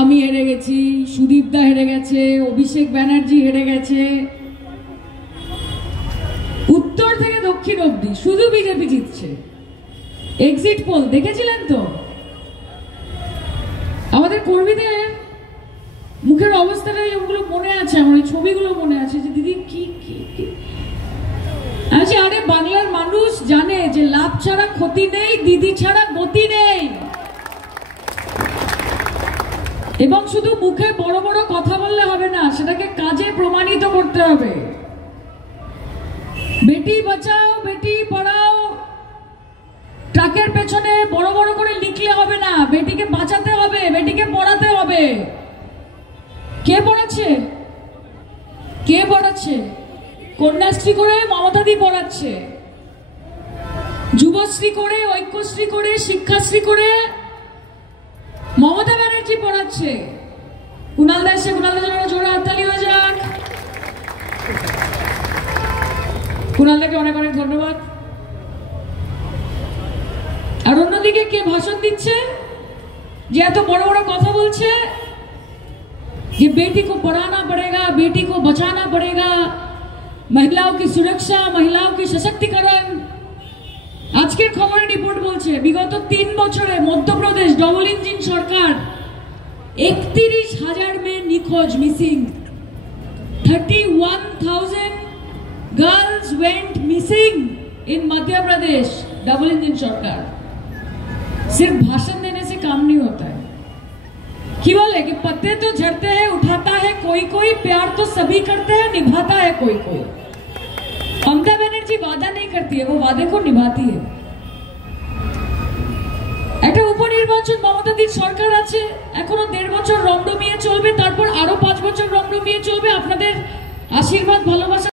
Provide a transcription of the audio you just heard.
আমি হেরে গেছি, সুদীপ দা হেরে গেছে, অভিষেক ব্যানার্জি হেরে গেছে, উত্তর থেকে দক্ষিণ অবধি শুধু বিজেপি জিতছে। এক্সিট পোল দেখেছিলেন তো? আমাদের কর্মীদের মুখের অবস্থাটা ওগুলো মনে আছে, আমার ছবিগুলো মনে আছে যে দিদি কি কি কি। আচ্ছা, আরে বাংলার মানুষ জানে যে লাভ ছাড়া ক্ষতি নেই, দিদি ছাড়া গতি নেই। এবং শুধু মুখে বড় বড় কথা বললে হবে না, সেটাকে কাজে প্রমাণিত করতে হবে। বেটি বাঁচাও বেটি পড়াও ট্রাকের পেছনে বড় বড় করে লিখলে হবে না, বেটিকে বাঁচাতে হবে, বেটিকে পড়াতে হবে। কে পড়াচ্ছে? কে পড়াচ্ছে? কন্যাশ্রী করে মমতাদি পড়াচ্ছে, যুবশ্রী করে, ঐক্যশ্রী করে, শিক্ষাশ্রী করে মমতা ব্যানার্জি পড়াচ্ছে। কুণাল দাস, কুণাল দাসের জোরে হাততালি হয়ে যাক। কুণাল দাকে অনেক অনেক ধন্যবাদ। আর অন্যদিকে কে ভাষণ দিচ্ছে, যে এত বড় বড় কথা বলছে যে बेटी को पढ़ाना पड़ेगा, बेटी को बचाना पड़ेगा, महिलाओं की सुरक्षा, महिलाओं की सशक्तिकरण। আজকের খবরে রিপোর্ট বলছে বিগত 3 বছরে মধ্যপ্রদেশ ডবল ইঞ্জিন সরকার 31,000 মেয়ে নিখোঁজ, missing. 31,000 girls went missing in Madhya Pradesh, double engine सरकार। सिर्फ भाषण देने से काम नहीं होता है। कि बोले कि पत्ते तो झड़ते हैं, उठाता है कोई कोई, प्यार तो सभी करते हैं, निभाता है कोई कोई। ममता बनर्जी वादा नहीं करती है, वो वादे को निभाती है। একটা উপনির্বাচন মমতাদির সরকার আছে, এখনো 1.5 বছর রমরমিয়ে চলবে, তারপর আরো 5 বছর রমরমিয়ে চলবে। আপনাদের আশীর্বাদ ভালোবাসা